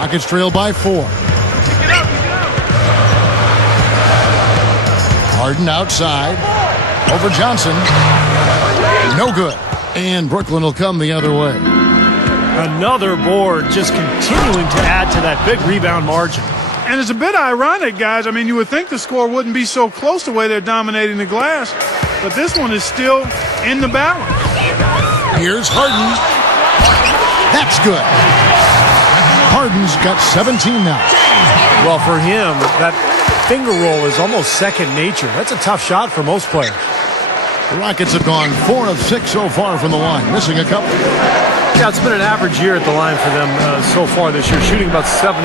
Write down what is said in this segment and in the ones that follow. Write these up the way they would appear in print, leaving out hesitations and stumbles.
Rockets trail by 4. Harden outside. Over Johnson. No good. And Brooklyn will come the other way. Another board, just continuing to add to that big rebound margin. And it's a bit ironic, guys. I mean, you would think the score wouldn't be so close the way they're dominating the glass, but this one is still in the balance. Here's Harden. That's good. Harden's got 17 now. Well, for him, that finger roll is almost second nature. That's a tough shot for most players. The Rockets have gone 4 of 6 so far from the line, missing a couple. Yeah, it's been an average year at the line for them so far this year, shooting about 75%.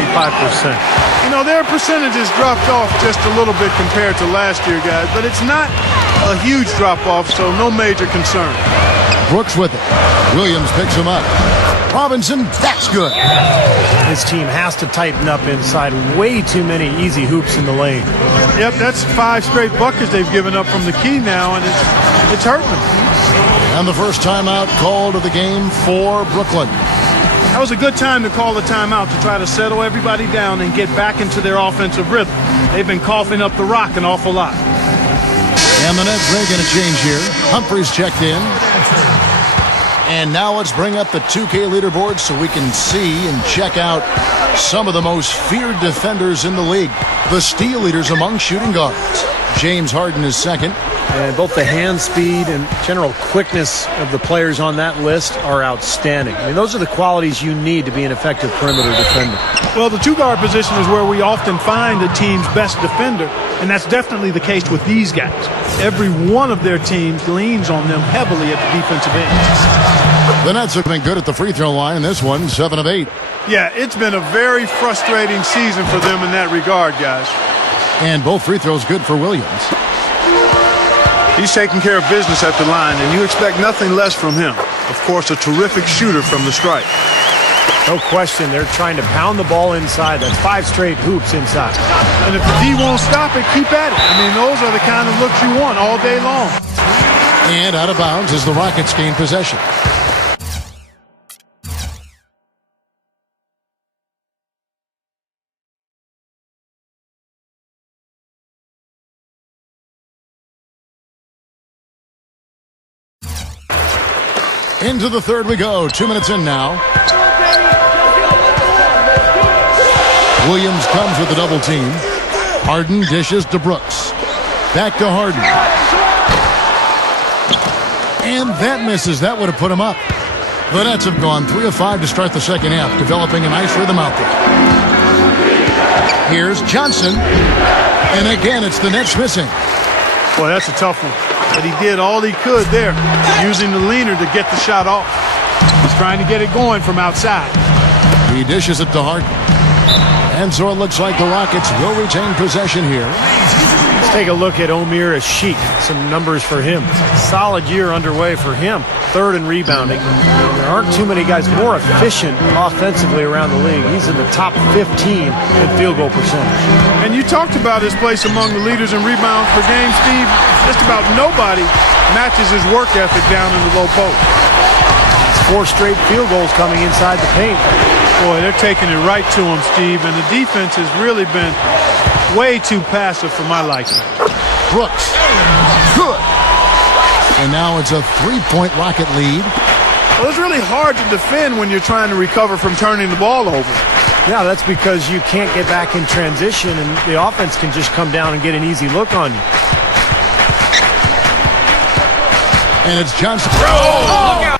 You know, their percentages dropped off just a little bit compared to last year, guys, but it's not a huge drop-off, so no major concern. Brooks with it. Williams picks him up. Robinson, that's good. His team has to tighten up inside. Way too many easy hoops in the lane. Yep, that's 5 straight buckets they've given up from the key now, and it's hurting them. And the first timeout called of the game for Brooklyn. That was a good time to call the timeout to try to settle everybody down and get back into their offensive rhythm. They've been coughing up the rock an awful lot. And the Nets making a change here. Humphries checked in. And now let's bring up the 2K leaderboard so we can see and check out some of the most feared defenders in the league. The steal leaders among shooting guards. James Harden is second. And both the hand speed and general quickness of the players on that list are outstanding. I mean, those are the qualities you need to be an effective perimeter defender. Well, the 2-guard position is where we often find a team's best defender, and that's definitely the case with these guys. Every one of their teams leans on them heavily at the defensive end. The Nets have been good at the free throw line in this one, 7 of 8. Yeah, it's been a very frustrating season for them in that regard, guys. And both free throws good for Williams. He's taking care of business at the line, and you expect nothing less from him. Of course, a terrific shooter from the stripe. No question, they're trying to pound the ball inside. That's 5 straight hoops inside. And if the D won't stop it, keep at it. I mean, those are the kind of looks you want all day long. And out of bounds as the Rockets gain possession. Into the third we go. 2 minutes in now. Williams comes with a double team. Harden dishes to Brooks. Back to Harden. And that misses. That would have put him up. The Nets have gone 3 of 5 to start the second half, developing a nice rhythm out there. Here's Johnson. And again, it's the Nets missing. Boy, that's a tough one. But he did all he could there, using the leaner to get the shot off. He's trying to get it going from outside. He dishes it to Harden. And so it looks like the Rockets will retain possession here. Let's take a look at Omer Asik. Some numbers for him. Solid year underway for him. 3rd in rebounding. There aren't too many guys more efficient offensively around the league. He's in the top 15 in field goal percentage. And you talked about his place among the leaders in rebounds per game, Steve. Just about nobody matches his work ethic down in the low post. 4 straight field goals coming inside the paint. Boy, they're taking it right to him, Steve, and the defense has really been way too passive for my liking. Brooks. Good. And now it's a 3-point Rocket lead. Well, it's really hard to defend when you're trying to recover from turning the ball over. Yeah, that's because you can't get back in transition, and the offense can just come down and get an easy look on you. And it's Johnson. Oh, look out.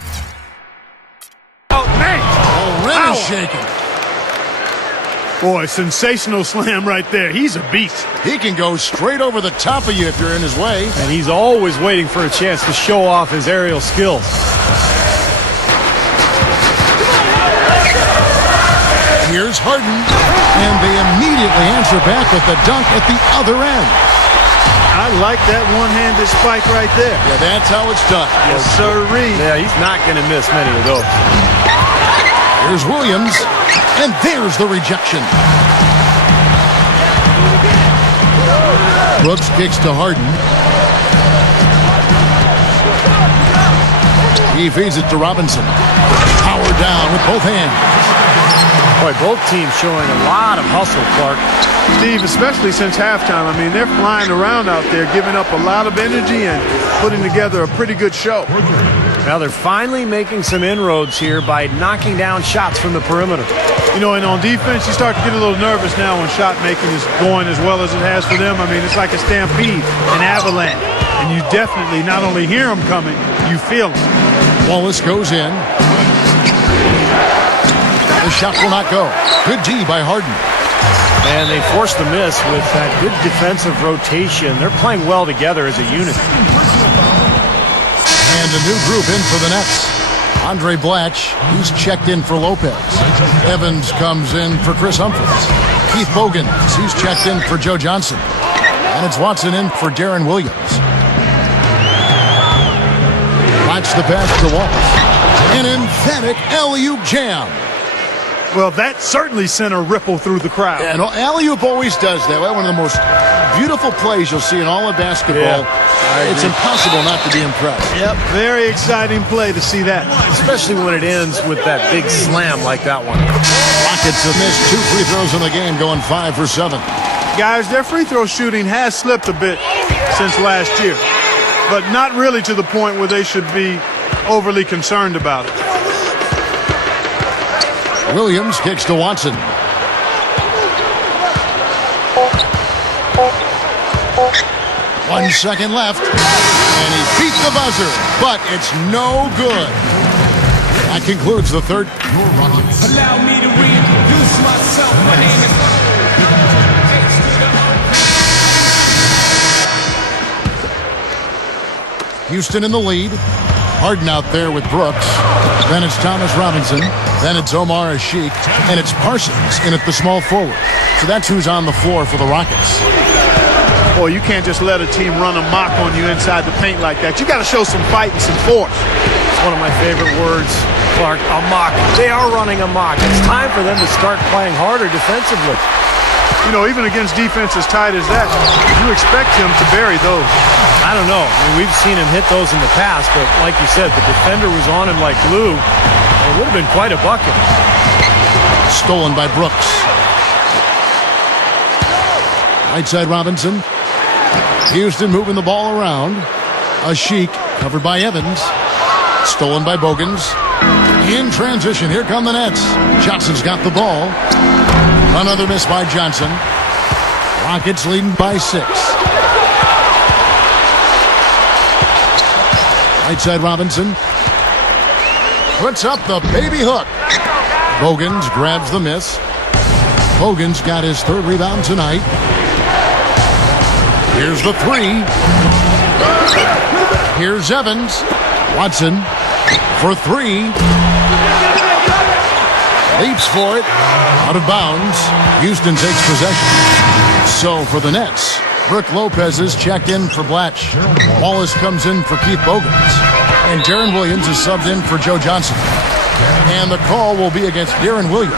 Shaking. Boy, sensational slam right there. He's a beast. He can go straight over the top of you if you're in his way. And he's always waiting for a chance to show off his aerial skills. Here's Harden. And they immediately answer back with the dunk at the other end. I like that one-handed spike right there. Yeah, that's how it's done. Yes, sirree. Yeah, he's not going to miss many of those. Here's Williams, and there's the rejection. Brooks kicks to Harden. He feeds it to Robinson. Power down with both hands. Boy, both teams showing a lot of hustle, Clark. Steve, especially since halftime. I mean, they're flying around out there, giving up a lot of energy and putting together a pretty good show. Now they're finally making some inroads here by knocking down shots from the perimeter. You know, and on defense, you start to get a little nervous now when shot making is going as well as it has for them. I mean, it's like a stampede, an avalanche. And you definitely not only hear them coming, you feel them. Wallace goes in. The shot will not go. Good D by Harden. And they forced the miss with that good defensive rotation. They're playing well together as a unit. And a new group in for the Nets. Andre Blatch, he's checked in for Lopez. Evans comes in for Chris Humphries. Keith Bogans, he's checked in for Joe Johnson. And it's Watson in for Darren Williams. Watch the pass to Wallace. An emphatic alley-oop jam. Well, that certainly sent a ripple through the crowd. And alley-oop always does that. One of the most beautiful plays you'll see in all of basketball. Yeah, it's impossible not to be impressed. Yep, very exciting play to see that. Especially when it ends with that big slam like that one. Rockets have missed 2 free throws in the game, going 5 for 7. Guys, their free throw shooting has slipped a bit since last year, but not really to the point where they should be overly concerned about it. Williams kicks to Watson. One second left, and he beat the buzzer, but it's no good. That concludes the third. Allow me to reintroduce myself. My name is Houston in the lead. Harden out there with Brooks. Then it's Thomas Robinson. Then it's Omar Ashik. And it's Parsons in at the small forward. So that's who's on the floor for the Rockets. Boy, you can't just let a team run amok on you inside the paint like that. You got to show some fight and some force. It's one of my favorite words, Clark, amok. They are running amok. It's time for them to start playing harder defensively. You know, even against defense as tight as that, you expect him to bury those. I don't know. I mean, we've seen him hit those in the past, but like you said, the defender was on him like glue. It would have been quite a bucket. Stolen by Brooks. Right side Robinson. Houston moving the ball around. Ashik covered by Evans. Stolen by Bogans. In transition, here come the Nets. Johnson's got the ball. Another miss by Johnson. Rockets leading by 6. Right side Robinson. Puts up the baby hook. Bogans grabs the miss. Bogans got his 3rd rebound tonight. Here's the 3. Here's Evans. Watson for 3. Leaps for it. Out of bounds. Houston takes possession. So for the Nets, Brook Lopez is checked in for Blatch. Wallace comes in for Keith Bogans. And Darren Williams is subbed in for Joe Johnson. And the call will be against Darren Williams.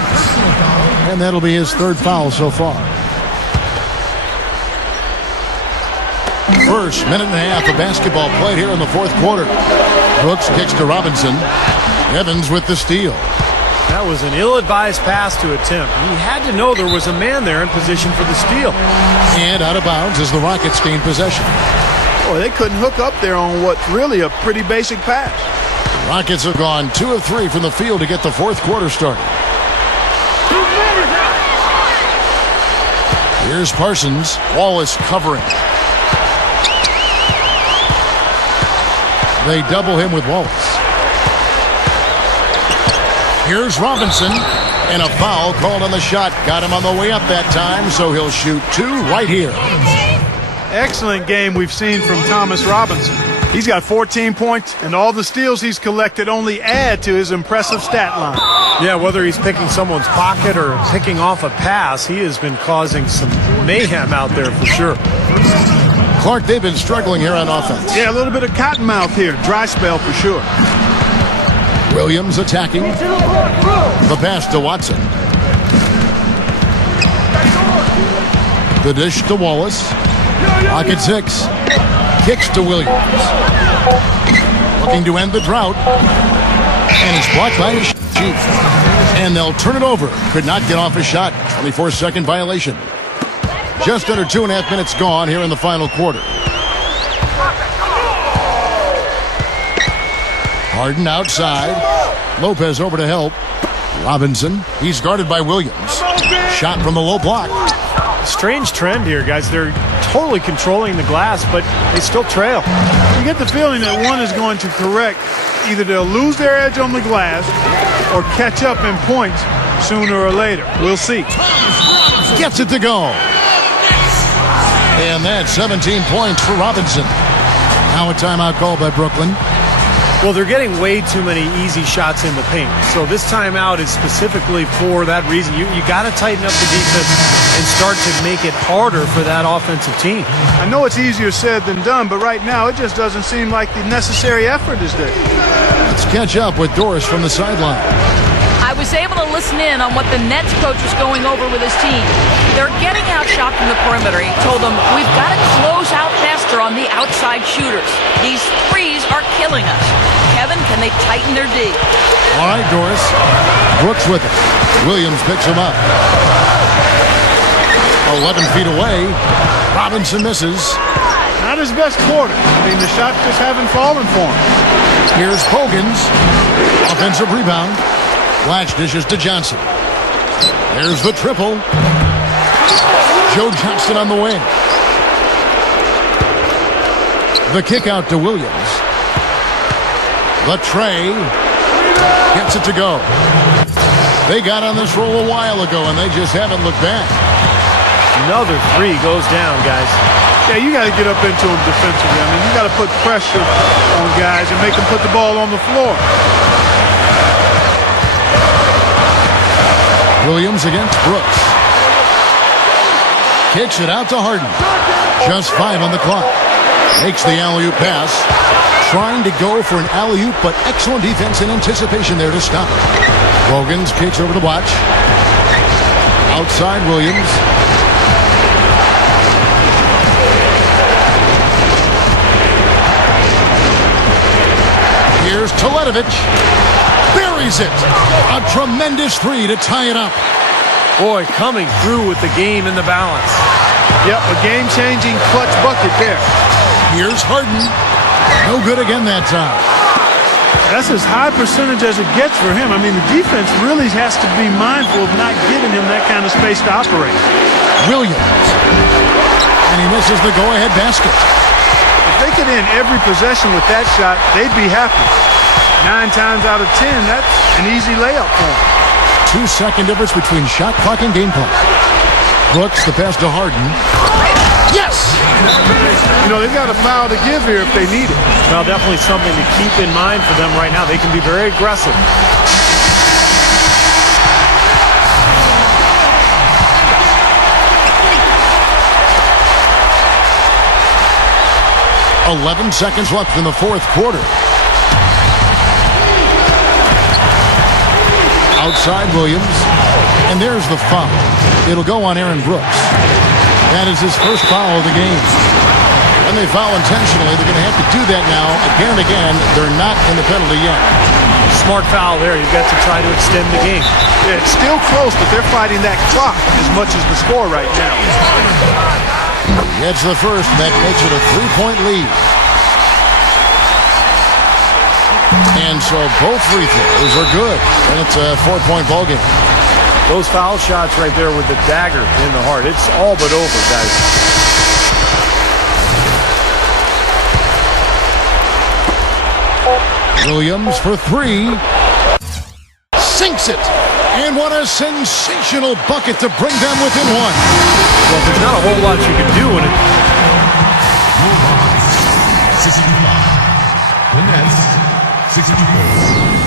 And that'll be his 3rd foul so far. First minute and a half of basketball played here in the 4th quarter. Brooks kicks to Robinson. Evans with the steal. That was an ill-advised pass to attempt. He had to know there was a man there in position for the steal. And out of bounds as the Rockets gain possession. Boy, they couldn't hook up there on what's really a pretty basic pass. Rockets have gone 2 of 3 from the field to get the 4th quarter started. Here's Parsons. Wallace covering. They double him with Wallace. Here's Robinson. And a foul called on the shot. Got him on the way up that time, so he'll shoot 2 right here. Excellent game we've seen from Thomas Robinson. He's got 14 points, and all the steals he's collected only add to his impressive stat line. Yeah, whether he's picking someone's pocket or picking off a pass, he has been causing some mayhem out there for sure. Clark, they've been struggling here on offense. Yeah, a little bit of cottonmouth here. Dry spell for sure. Williams attacking. The pass to Watson. The dish to Wallace. Pocket 6. Kicks to Williams. Looking to end the drought. And it's blocked by cheek. And they'll turn it over. Could not get off a shot. 24-second violation. Just under 2.5 minutes gone here in the final quarter. Harden outside. Lopez over to help. Robinson. He's guarded by Williams. Shot from the low block. Strange trend here, guys. They're totally controlling the glass, but they still trail. You get the feeling that one is going to correct. Either they'll lose their edge on the glass or catch up in points sooner or later. We'll see. Gets it to go. And that's 17 points for Robinson. Now a timeout called by Brooklyn. Well, they're getting way too many easy shots in the paint. So this timeout is specifically for that reason. You got to tighten up the defense and start to make it harder for that offensive team. I know it's easier said than done, but right now it just doesn't seem like the necessary effort is there. Let's catch up with Doris from the sideline. I was able to listen in on what the Nets coach was going over with his team. They're getting outshot from the perimeter. He told them, we've got to close out faster on the outside shooters. These threes are killing us. Kevin, can they tighten their D? All right, Doris. Brooks with it. Williams picks him up. 11 feet away. Robinson misses. Not his best quarter. I mean, the shots just haven't fallen for him. Here's Bogans. Offensive rebound. Latch dishes to Johnson. There's the triple. Joe Johnston on the wing. The kick out to Williams. The tray. Gets it to go. They got on this roll a while ago, and they just haven't looked back. Another three goes down, guys. Yeah, you got to get up into them defensively. I mean, you got to put pressure on guys and make them put the ball on the floor. Williams against Brooks. Kicks it out to Harden. Just 5 on the clock. Makes the alley-oop pass. Trying to go for an alley-oop, but excellent defense and anticipation there to stop. Bogans kicks over to Watch. Outside Williams. Here's Teletovic. Buries it. A tremendous three to tie it up. Boy, coming through with the game in the balance. Yep, a game-changing clutch bucket there. Here's Harden. No good again that time. That's as high percentage as it gets for him. I mean, the defense really has to be mindful of not giving him that kind of space to operate. Williams. And he misses the go-ahead basket. If they could end every possession with that shot, they'd be happy. 9 times out of 10, that's an easy layup for them. 2-second difference between shot clock and game clock. Brooks, the pass to Harden. Yes! You know, they've got a foul to give here if they need it. Well, definitely something to keep in mind for them right now. They can be very aggressive. .11 seconds left in the fourth quarter. Outside Williams. And there's the foul. It'll go on Aaron Brooks. That is his first foul of the game. And they foul intentionally. They're going to have to do that now again and again. They're not in the penalty yet. Smart foul there. You've got to try to extend the game. Yeah, it's still close, but they're fighting that clock as much as the score right now. Gets the first, and that makes it a 3-point lead. And so both free throws are good, and it's a 4-point ball game. Those foul shots right there with the dagger in the heart. It's all but over, guys. Williams for 3. Sinks it. And what a sensational bucket to bring them within 1. Well, there's not a whole lot you can do in it. The Nets, 62 points.